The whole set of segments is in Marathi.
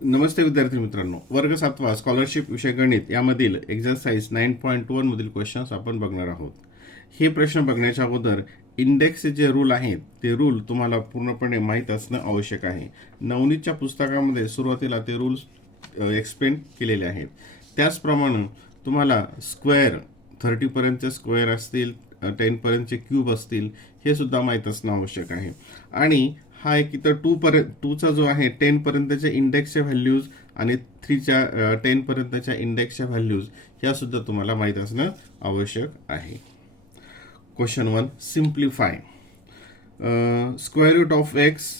नमस्ते विद्यार्थी मित्रांनो, वर्ग 7वा स्कॉलरशिप विषय गणित यामधील एक्झरसाइज 9.1 मधील क्वेश्चन्स आपण बघणार आहोत. हे प्रश्न बघण्याच्या अगोदर इंडेक्सचे जे रूल आहेत ते रूल तुम्हाला पूर्णपणे माहीत असणं आवश्यक आहे. नवनीतच्या पुस्तकामध्ये सुरुवातीला ते रूल्स एक्सप्लेन केलेले आहेत. त्याचप्रमाणे तुम्हाला स्क्वेअर 30 पर्यंतचे स्क्वेअर असतील, 10 पर्यंतचे क्यूब असतील, हे सुद्धा माहीत असणं आवश्यक आहे. आणि हा एक इथं 2चा जो आहे 10 पर्यंतच्या इंडेक्सच्या व्हॅल्यूज आणि 3च्या 10 पर्यंतच्या इंडेक्सच्या व्हॅल्यूज ह्या सुद्धा तुम्हाला माहीत असणं आवश्यक आहे. Question 1, simplify. Square root of x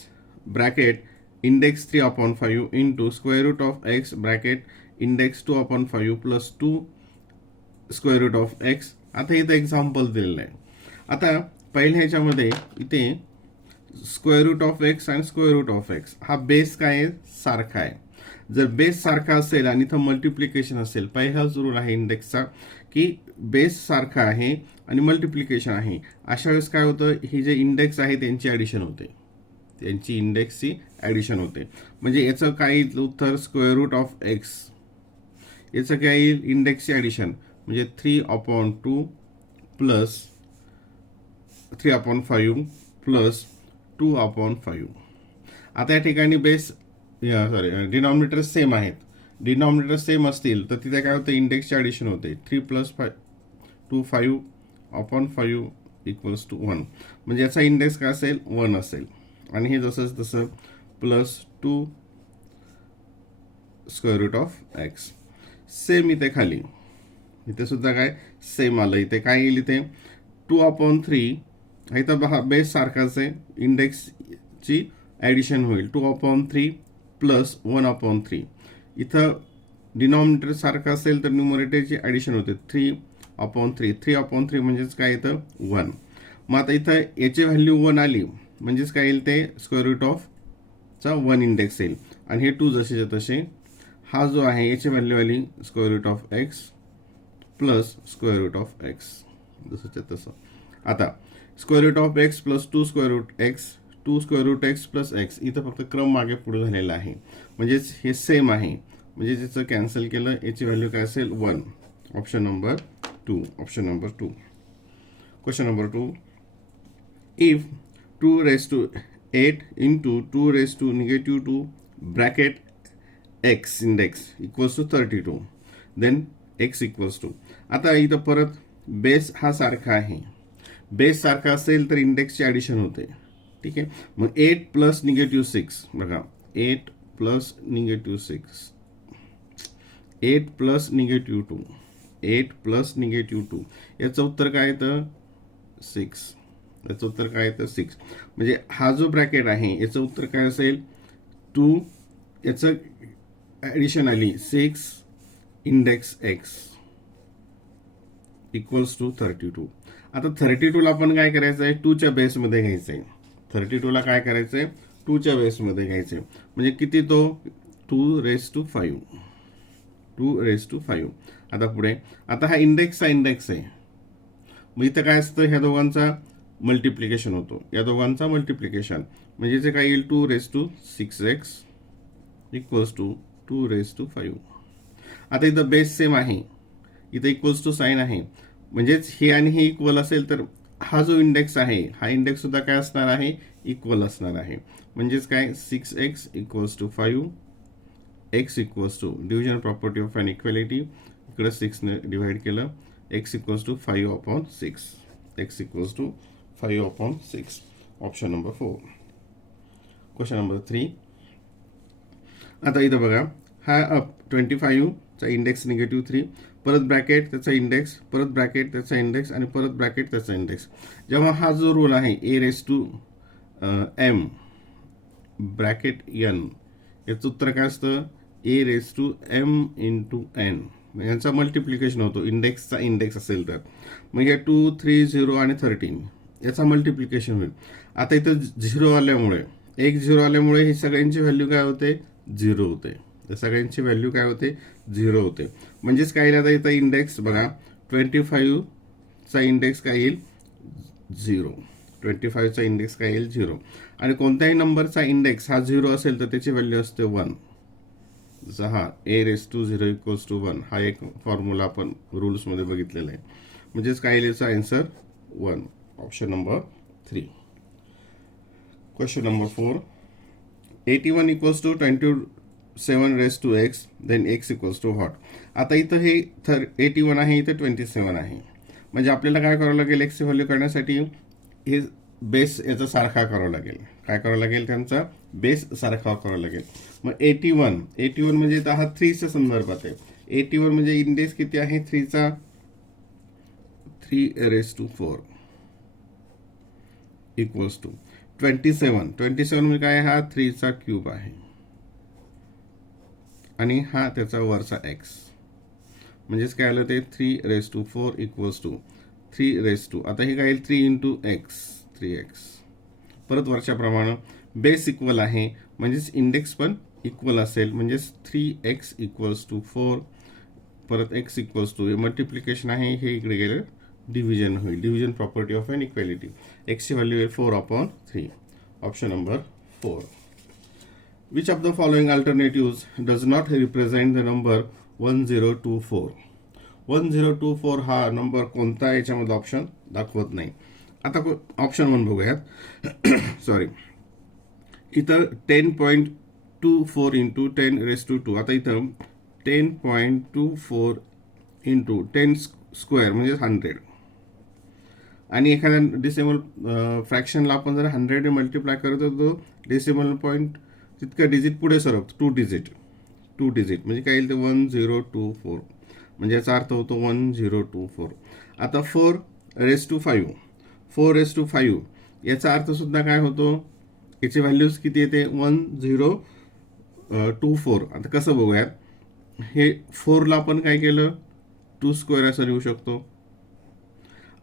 bracket index 3/5 into square root of x bracket index 2/5 plus 2 square root of x. आता इथं एक्झाम्पल दिलेलं आहे. आता पहिल्या ह्याच्यामध्ये इथे स्क्वेअर रूट ऑफ एक्स आणि स्क्वेअर रूट ऑफ एक्स हा बेस काय आहे, सारखा आहे. जर बेस सारखा असेल आणि इथं मल्टिप्लिकेशन असेल, पहिलाच रूल आहे इंडेक्सचा की बेस सारखा आहे आणि मल्टिप्लिकेशन आहे, अशा वेळेस काय होतं, ही जे इंडेक्स आहे त्यांची ॲडिशन होते, त्यांची इंडेक्सची ॲडिशन होते. म्हणजे याचं काय येईल उत्तर, स्क्वेअर रूट ऑफ एक्स. याचं काय येईल, इंडेक्सची ॲडिशन म्हणजे 3/2 प्लस 3/5 प्लस 2/5. आता या ठिकाणी बेस डिनॉमिनेटर सेम आहेत. डिनॉमिनेटर सेम असतील तर तिथे काय होतं, इंडेक्सची ॲडिशन होते. 3 + 2 5/5 = 1. म्हणजे याचा इंडेक्स काय असेल, 1 असेल. आणि हे जसंच तसं plus 2 square root of x. Same इथे खाली, इथे सुद्धा काय सेम आलं. इथे काय येईल, इथे 2/3. इथं हा बेस सारखाच आहे, इंडेक्सची ॲडिशन होईल 2/3 प्लस 1/3. इथं डिनॉमिनेटर सारखं असेल तर न्यूमरेटरची ॲडिशन होते 3/3. 3/3 म्हणजेच काय येतं, 1. मग आता इथं याची व्हॅल्यू 1 आली म्हणजेच काय येईल, ते स्क्वेअर रूट ऑफचा 1 इंडेक्स येईल. आणि हे 2 जसेच्या तसे. हा जो आहे याची व्हॅल्यू आली square root of x plus square root of x, जसंच्या तसं. आता square root of x plus 2 square root x, 2 square root x plus x. इथं फक्त क्रम मागे पुढे झालेला आहे, म्हणजेच हे सेम आहे. म्हणजे ज्याचं कॅन्सल केलं याची व्हॅल्यू काय असेल, 1. Option number 2. Option number 2. Question number 2, if 2⁸ into 2⁻² bracket x index equals to 32, then x equals to. आता इथं परत बेस हा सारखा आहे. बेस सारखा असेल तर इंडेक्सची ॲडिशन होते. ठीक आहे. मग 8 + -6 बघा, 8 + -6, 8 + -2, 8 + -2. याचं उत्तर काय येतं, 6. याचं उत्तर काय येतं, 6. म्हणजे हा जो ब्रॅकेट आहे याचं उत्तर काय असेल, 2, याचं ॲडिशन आली 6 इंडेक्स एक्स इक्वल्स टू 32. आता 32ला आपण काय करायचं आहे, 2च्या बेसमध्ये घ्यायचं आहे. 32ला काय करायचं आहे, 2च्या बेसमध्ये घ्यायचं आहे. म्हणजे किती तो, 2⁵. 2⁵. आता पुढे, आता हा इंडेक्सचा इंडेक्स आहे. मग इथं काय असतं, ह्या दोघांचा मल्टिप्लिकेशन होतो, या दोघांचा मल्टिप्लिकेशन म्हणजे जे काय येईल 2⁶x इक्वल्स टू 2⁵. आता इथं बेस सेम आहे, इथं इक्वल्स टू साईन आहे. म्हणजेच हे आणि हे इक्वल असेल तर हा जो इंडेक्स आहे हा इंडेक्स सुद्धा काय असणार आहे, इक्वल असणार आहे. म्हणजेच काय, 6x equals to 5, x equals to division property of an equality, इकडे 6ने डिवाइड केलं, x equals to 5/6. X equals to 5/6. Option number 4. Question number 3. आता इथं बघा, हा 25चा इंडेक्स -3, परत ब्रॅकेट त्याचा इंडेक्स, परत ब्रॅकेट त्याचा इंडेक्स आणि परत ब्रॅकेट त्याचा इंडेक्स. जेव्हा हा जो रूल आहे a⁻m ब्रॅकेट n, याचं उत्तर काय असतं, a⁻m × n. यांचा मल्टिप्लिकेशन होतो, इंडेक्सचा इंडेक्स असेल तर. मग या 2, 3, 0 आणि 13 याचा मल्टिप्लिकेशन होईल. आता इथं 0 आल्यामुळे, एक 0 आल्यामुळे ही सगळ्यांची व्हॅल्यू काय होते, 0 होते. तर सगळ्यांची व्हॅल्यू काय होते, 0 होते. म्हणजेच काय, आता इथं इंडेक्स बघा, 25चा इंडेक्स काय येईल, 0. 25चा इंडेक्स काय येईल, 0. आणि कोणत्याही नंबरचा इंडेक्स हा 0 असेल तर त्याची व्हॅल्यू असते 1. जसं हा ए रेस टू 0 इक्वल्स टू 1 हा एक फॉर्म्युला आपण रूल्समध्ये बघितलेला आहे. म्हणजेच काय याचा answer 1. Option number 3. Question number 4. 81 equals to 27 raise to x then x equals to what. आता इथं हे 81 आहे, इथं 27 आहे. म्हणजे आपल्याला काय करावं लागेल, एक्सची व्हॅल्यू काढण्यासाठी हे बेस याचा सारखा करावा लागेल. काय करावं लागेल, त्यांचा बेस सारखा करावा लागेल. मग 81 म्हणजे इथं हा 3च्या संदर्भात आहे. 81 म्हणजे इंडेक्स किती आहे 3चा, 3 रेस टू 4 इक्वल्स टू 27 म्हणजे काय, हा 3चा क्यूब आहे आणि हा त्याचा वरचा एक्स. म्हणजेच काय आलं ते 3 raise to 4 equals to 3 raise to, आता हे काय येईल 3 इंटू एक्स, 3x. परत वरच्या प्रमाणे बेस इक्वल आहे म्हणजेच इंडेक्स पण इक्वल असेल. म्हणजेच 3x इक्वल्स टू 4, परत x इक्वल्स टू, मल्टिप्लिकेशन आहे, हे इकडे गेलं डिव्हिजन होईल. Division property of an equality. एक्सची व्हॅल्यू आहे 4/3. Option number 4. Which of the following alternatives does not represent the number 1024? 1024 हा नंबर कोणता याच्यामध्ये ऑप्शन दाखवत नाही. आता ऑप्शन 1 बघूयात. सॉरी, इथं 10.24 इंटू 10 रेस टू 2. आता इथं 10.24 इंटू 10 स्क्वेअर म्हणजे 100. आणि एखाद्या डेसिमल फ्रॅक्शनला आपण जर 100 मल्टिप्लाय करत होतो, डेसिमल पॉईंट तितका डिजिट पुढे सरकतो, 2 डिजिट म्हणजे काय येईल ते 1024. म्हणजे याचा अर्थ होतो 1024. आता 4 रेस टू 5 याचा अर्थ सुद्धा काय होतो, याची व्हॅल्यूज किती येते 1024. आता कसं बघूयात, हे 4ला आपण काय केलं 2 स्क्वेअर असं लिहू शकतो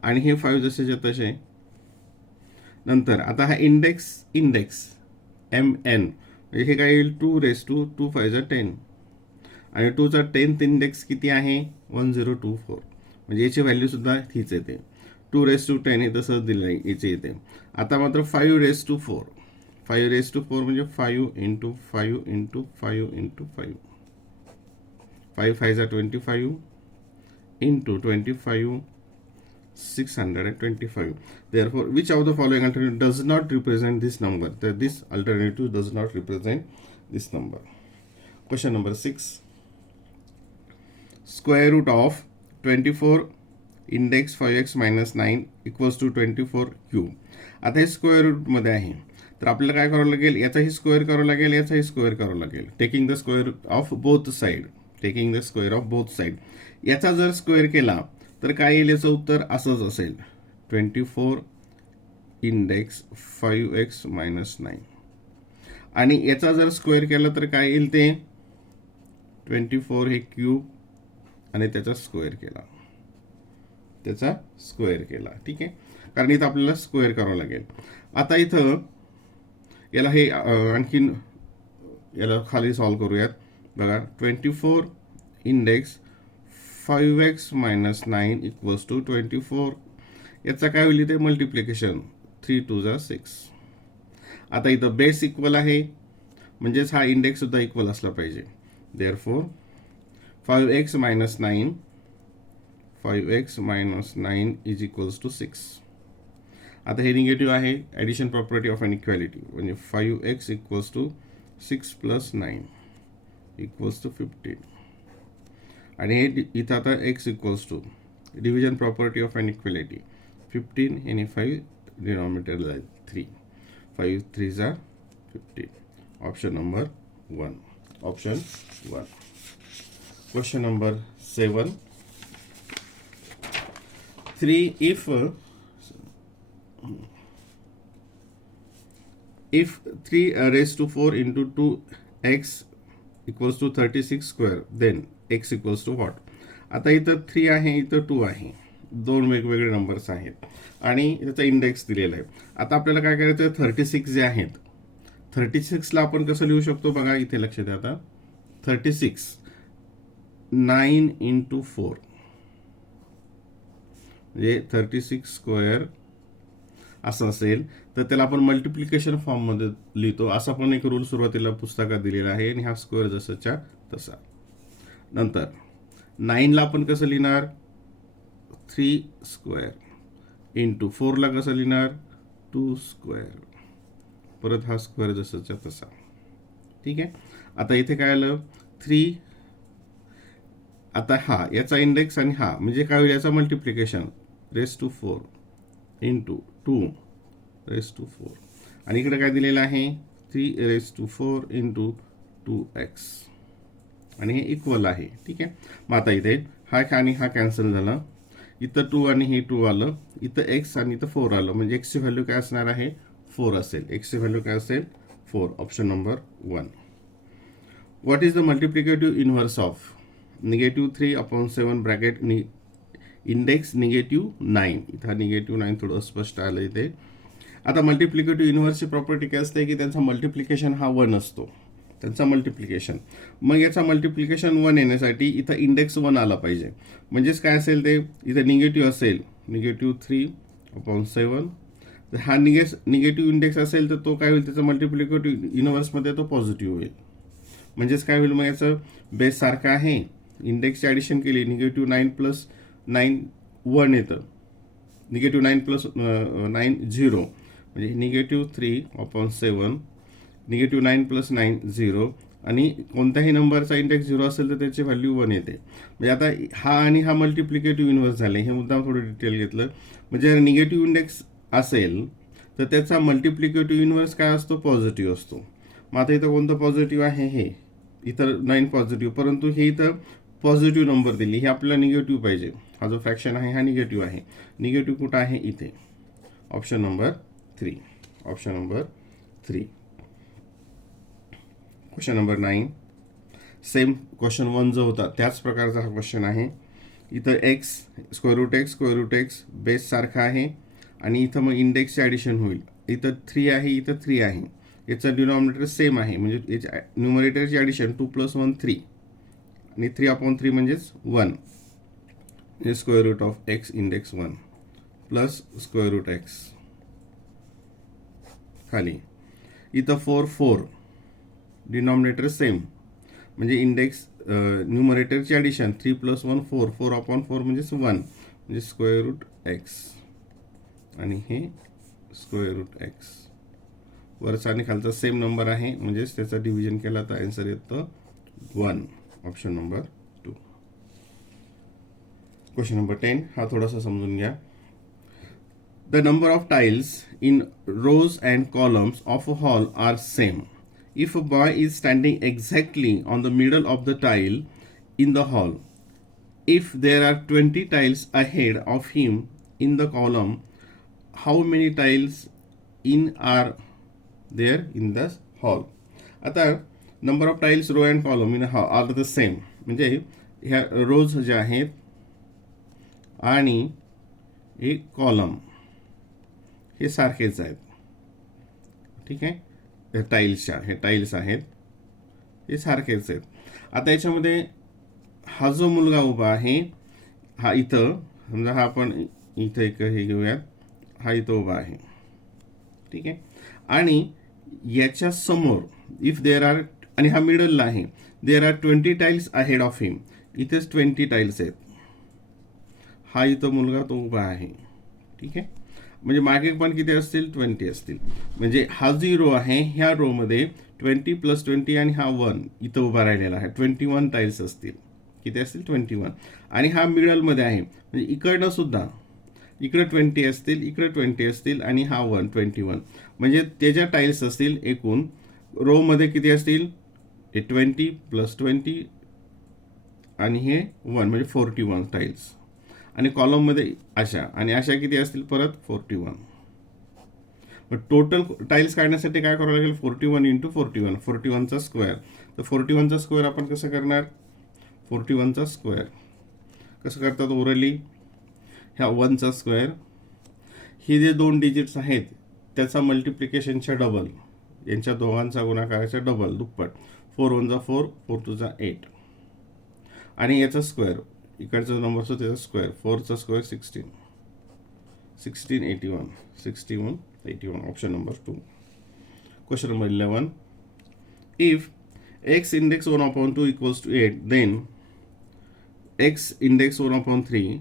आणि हे 5 जसेच्या तसे. नंतर आता हा इंडेक्स MN म्हणजे हे काय येईल 2 रेस टू 2 5 10 आणि 2चा 10th इंडेक्स किती आहे 1024. म्हणजे याची व्हॅल्यू सुद्धा हीच येते. 2 रेस टू 10 हे तसंच दिलं आहे, याचे येते. आता मात्र 5 रेस टू 4 म्हणजे 5 into 5 into 5 into 5. 5 5 25 into 25 625. Therefore, which of the following alternative does not represent this number? That this alternative does not represent this number. Question number 6. Square root of 24 index 5x minus 9 equals to 24 cube. आता हे स्क्वेअर रूट मध्ये आहे, तर आपल्याला काय करावं लागेल, याचाही स्क्वेअर करावं लागेल, याचाही स्क्वेअर करावं लागेल. Taking the square of both side. याचा जर स्क्वेअर केला तर काय येईल, याचं उत्तर असंच असेल 24 इंडेक्स 5x मायनस 9. आणि याचा जर स्क्वेअर केला तर काय येईल ते 24 हे क्यूब आणि त्याचा स्क्वेअर केला. ठीक आहे, कारण इथं आपल्याला स्क्वेअर करावं लागेल. आता इथं याला हे आणखीन याला खाली सॉल्व करूयात. बघा 24 index 5x minus 9 equals to 24. याचा काय होईल ते मल्टिप्लिकेशन 3 2 6. आता इथं बेस इक्वल आहे म्हणजेच हा इंडेक्स सुद्धा इक्वल असला पाहिजे. Therefore 5x minus 9 is equals to 6. आता हे निगेटिव्ह आहे, addition property of an equality. म्हणजे 5x equals to 6 plus 9 equals to 15. आणि हे इथं आता x equals to division property of an equality 15 आणि 5 डिनॉमिनेटरला 3. 5 3 जा 15. Option number 1. Question number 7. 3 if 3 raised to 4 into 2x equals to 36 square, then x equals to what? आता इथं 3 आहे, इथं 2 आहे, दोन वेगवेगळे नंबर्स आहेत आणि त्याचा इंडेक्स दिलेला आहे. आता आपल्याला काय करायचं, 36 जे आहेत, 36ला आपण कसं लिहू शकतो बघा, इथे लक्ष द्या. आता 36 9 इंटू 4 म्हणजे 36 स्क्वेअर असं असेल तर त्याला आपण मल्टिप्लिकेशन फॉर्ममध्ये लिहितो. असा पण एक रूल सुरुवातीला पुस्तकात दिलेला आहे आणि हा स्क्वेअर जसाच्या तसा. नंतर 9ला आपण कसं लिहिणार, 3 स्क्वेअर इंटू 4ला कसं लिहिणार, 2 स्क्वेअर, परत हा स्क्वेअर जसाच्या तसा. ठीक आहे. आता इथे काय आलं, 3. आता हा याचा इंडेक्स आणि हा म्हणजे काय होईल, याचा multiplication raise to 4 into 2 raise to 4, आणि इकडे काय दिलेलं आहे, 3 रेस टू 4 इंटू 2x, आणि हे इक्वल आहे. ठीक आहे. मग आता इथे हा आणि हा कॅन्सल झाला, इथं 2 आणि हे 2 आलं, इथं x आणि इथं 4 आलं, म्हणजे x ची व्हॅल्यू काय असणार आहे, 4 असेल. x ची व्हॅल्यू काय असेल, 4. Option number 1. What is the multiplicative inverse of -3/7 bracket index -9. इथं -9 थोडं स्पष्ट आलं इथे. आता मल्टिप्लिकेटिव्ह इनव्हर्सची प्रॉपर्टी काय असते की त्यांचा मल्टिप्लिकेशन हा 1 असतो, त्यांचा मल्टिप्लिकेशन. मग याचा मल्टिप्लिकेशन 1 येण्यासाठी इथं इंडेक्स 1 आला पाहिजे. म्हणजेच काय असेल ते, इथं निगेटिव्ह असेल -3/7. तर हा निगेटिव्ह इंडेक्स असेल तर तो काय होईल, त्याचा मल्टिप्लिकेटिव्ह इनव्हर्समध्ये तो पॉझिटिव्ह होईल. म्हणजेच काय होईल, मग याचं बेस सारखं आहे, इंडेक्सची ॲडिशन केली, -9 + 9 1 येतं, -9 + 9 0, म्हणजे -3/7, -9 + 9 0, आणि कोणत्याही नंबरचा इंडेक्स 0 असेल तर त्याची व्हॅल्यू 1 येते. म्हणजे आता हा आणि हा मल्टिप्लिकेटिव्ह इनव्हर्स झाले, हे मुद्दाम थोडं डिटेल घेतलं. म्हणजे निगेटिव्ह इंडेक्स असेल तर त्याचा मल्टिप्लिकेटिव्ह इनव्हर्स काय असतो, पॉझिटिव्ह असतो. मग आता इथं कोणतं पॉझिटिव्ह आहे, हे इथं 9 पॉझिटिव्ह, परंतु हे इथं पॉझिटिव्ह नंबर दिली, हे आपल्याला निगेटिव्ह पाहिजे. हा जो फ्रॅक्शन आहे हा निगेटिव्ह आहे. निगेटिव्ह कुठं आहे, इथे. Option number 3. Option number 3. Question number 9. Same question 1 जो होता त्याच प्रकारचा हा क्वेश्चन आहे. इथं x √x बेस सारखा आहे, आणि इथं मग इंडेक्सचे ॲडिशन होईल. इथं 3 आहे, इथं 3 आहे, याचा डिनॉमिनेटर सेम आहे, म्हणजे याच्या न्यूमरेटरची ॲडिशन 2 + 1 3, आणि 3/3 म्हणजेच 1, म्हणजे √x इंडेक्स 1 प्लस √x खाली. इथं 4 डिनॉमिनेटर सेम, म्हणजे इंडेक्स न्यूमरेटरची ॲडिशन 3 + 1 4, 4/4 म्हणजेच 1, म्हणजे √x, आणि हे √x. वरचा आणि खालचा सेम नंबर आहे, म्हणजेच त्याचा डिव्हिजन केला तर आन्सर येतं 1. Option number 2. क्वेश्चन नंबर 10 हा थोडासा समजून घ्या. The number of tiles in rows and columns of a hall are same. If a boy is standing exactly on the middle of the tile in the hall, if there are 20 tiles ahead of him in the column, how many tiles are there in the hall? आता number of tiles row and column in are the same, म्हणजे ह्या रोज ज्या आहेत आणि हे कॉलम हे सारखेच आहेत. ठीक आहे. हे टाईल्स आहेत, हे सारखेच आहेत. आता याच्यामध्ये हा जो मुलगा उभा आहे, हा इथं समजा, हा आपण इथं एक हे घेऊयात, हा इथं उभा आहे. ठीक आहे. आणि याच्या समोर इफ देर आर, आणि हा मिडलला आहे, there are 20 tiles ahead of him, इथेच 20 टाइल्स आहेत. हा इथं मुलगा तो उभा आहे. ठीक आहे. म्हणजे मागे पण किती असतील, 20 असतील. म्हणजे हा जी रो आहे, ह्या रो मध्ये 20 + 20 आणि हा 1 इथं उभा राहिलेला आहे, 21 टाइल्स असतील. किती असतील, 21. आणि हा मिडलमध्ये आहे, म्हणजे इकडनं सुद्धा इकडे 20 असतील, इकडे 20 असतील, आणि हा 21. म्हणजे त्याच्या टाइल्स असतील एकूण रो मध्ये किती असतील, 20 + 20 आणि हे 1, म्हणजे 41 टाइल्स. आणि कॉलममध्ये अशा आणि अशा किती असतील, परत 41. मग टोटल टाइल्स काढण्यासाठी काय करावं लागेल, 41 × 41, 41चा स्क्वेअर. तर 41चा स्क्वेअर आपण कसं करणार, 41चा स्क्वेअर कसं करतात ओरली, ह्या 1चा स्क्वेअर, हे जे 2 डिजिट्स आहेत त्याचा मल्टिप्लिकेशनच्या डबल, यांच्या दोघांचा गुणाकाराच्या डबल, दुप्पट. 4 × 1 4, 4 × 2 8, आणि याचा स्क्वेअर, इकडचा नंबर असतो त्याचा स्क्वेअर, 4चा square 16, 1681. Option number 2. Question number 11. If x index 1/2 equals to 8, then x index 1/3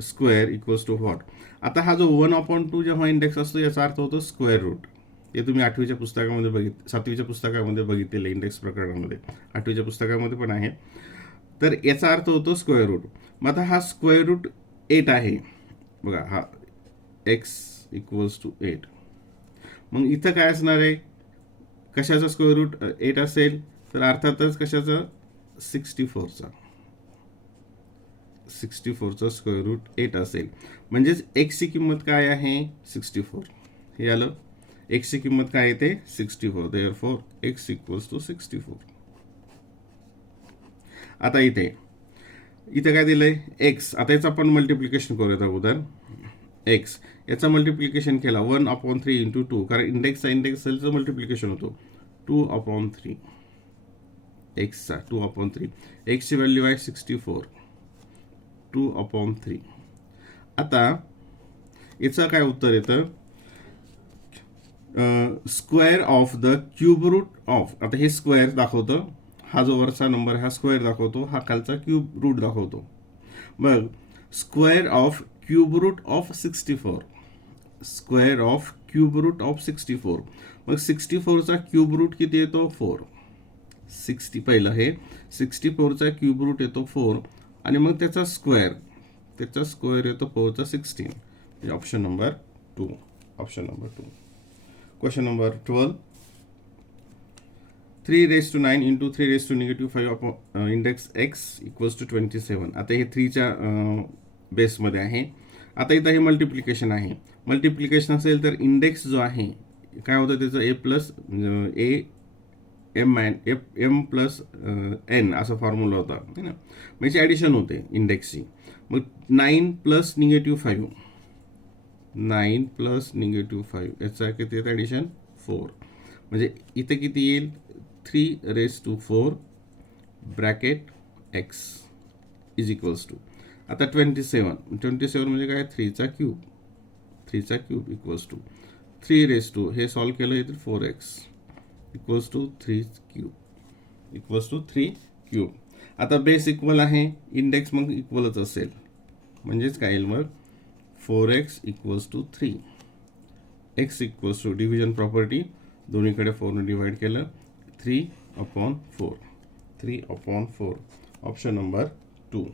square equals to what. आता हा जो 1/2 जेव्हा इंडेक्स असतो याचा अर्थ होतो स्क्वेअर रूट. हे तुम्ही 8वीच्या पुस्तकामध्ये 7वीच्या पुस्तकामध्ये बघितलेलं इंडेक्स प्रकरणामध्ये, 8वीच्या पुस्तकामध्ये पण आहे. तर याचा अर्थ होतो स्क्वेअर रूट. मग आता हा स्क्वेअर रूट 8 आहे बघा, हा x इक्वल्स टू 8. मग इथं काय असणार आहे, कशाचा स्क्वेअर रूट 8 असेल, तर अर्थातच कशाचा, 64चा स्क्वेअर रूट 8 असेल. म्हणजेच x ची किंमत काय आहे, 64. हे आलं, x ची किंमत काय येते, 64. Therefore x equals to 64. आता इथे काय दिलंय, x. आता याचं आपण मल्टिप्लिकेशन करूयात अगोदर. x याचा मल्टिप्लिकेशन केला 1/3 इंटू 2, कारण इंडेक्सचा इंडेक्स सेलचं मल्टिप्लिकेशन होतो 2/3. एक्सचा 2/3. एक्सची व्हॅल्यू आहे 64. 2/3. आता याचं काय उत्तर येतं, square of the cube root of. आता हे स्क्वेअर दाखवतं, हा जो वरचा नंबर हा स्क्वेअर दाखवतो, हा खालचा क्यूब रूट दाखवतो. मग square of cube root of 64. Square of cube root of 64. मग 64चा क्यूब रूट किती येतो, 4. 60 पहिलं हे 64चा क्यूब रूट येतो 4, आणि मग त्याचा स्क्वेअर येतो 4चा 16. Option number 2. Question number 12. 3⁻⁹ into 3⁻⁻5 index x equals to 27. आता हे 3च्या बेसमध्ये आहे. आता इथं हे मल्टिप्लिकेशन आहे. मल्टिप्लिकेशन असेल तर इंडेक्स जो आहे काय होतं त्याचं, एम प्लस एन असा फॉर्म्युला होता, है ना. मग याची ॲडिशन होते इंडेक्सची. मग 9 प्लस -5, 9 प्लस -5 याचा किती येतं ॲडिशन, 4. म्हणजे इथे किती येईल, 3⁻⁴ bracket x is equals to. आता 27 म्हणजे काय, 3चा क्यूब इक्वल्स टू 3 हे सॉल्व केलं तर 4x इक्वल्स टू 3 क्यूब. आता बेस इक्वल आहे, इंडेक्स मग इक्वलच असेल, म्हणजेच काय येईल मग 4x equals to 3. x equals to division property, दोन्हीकडे 4ने डिवाइड केलं, 3/4. Option number 2.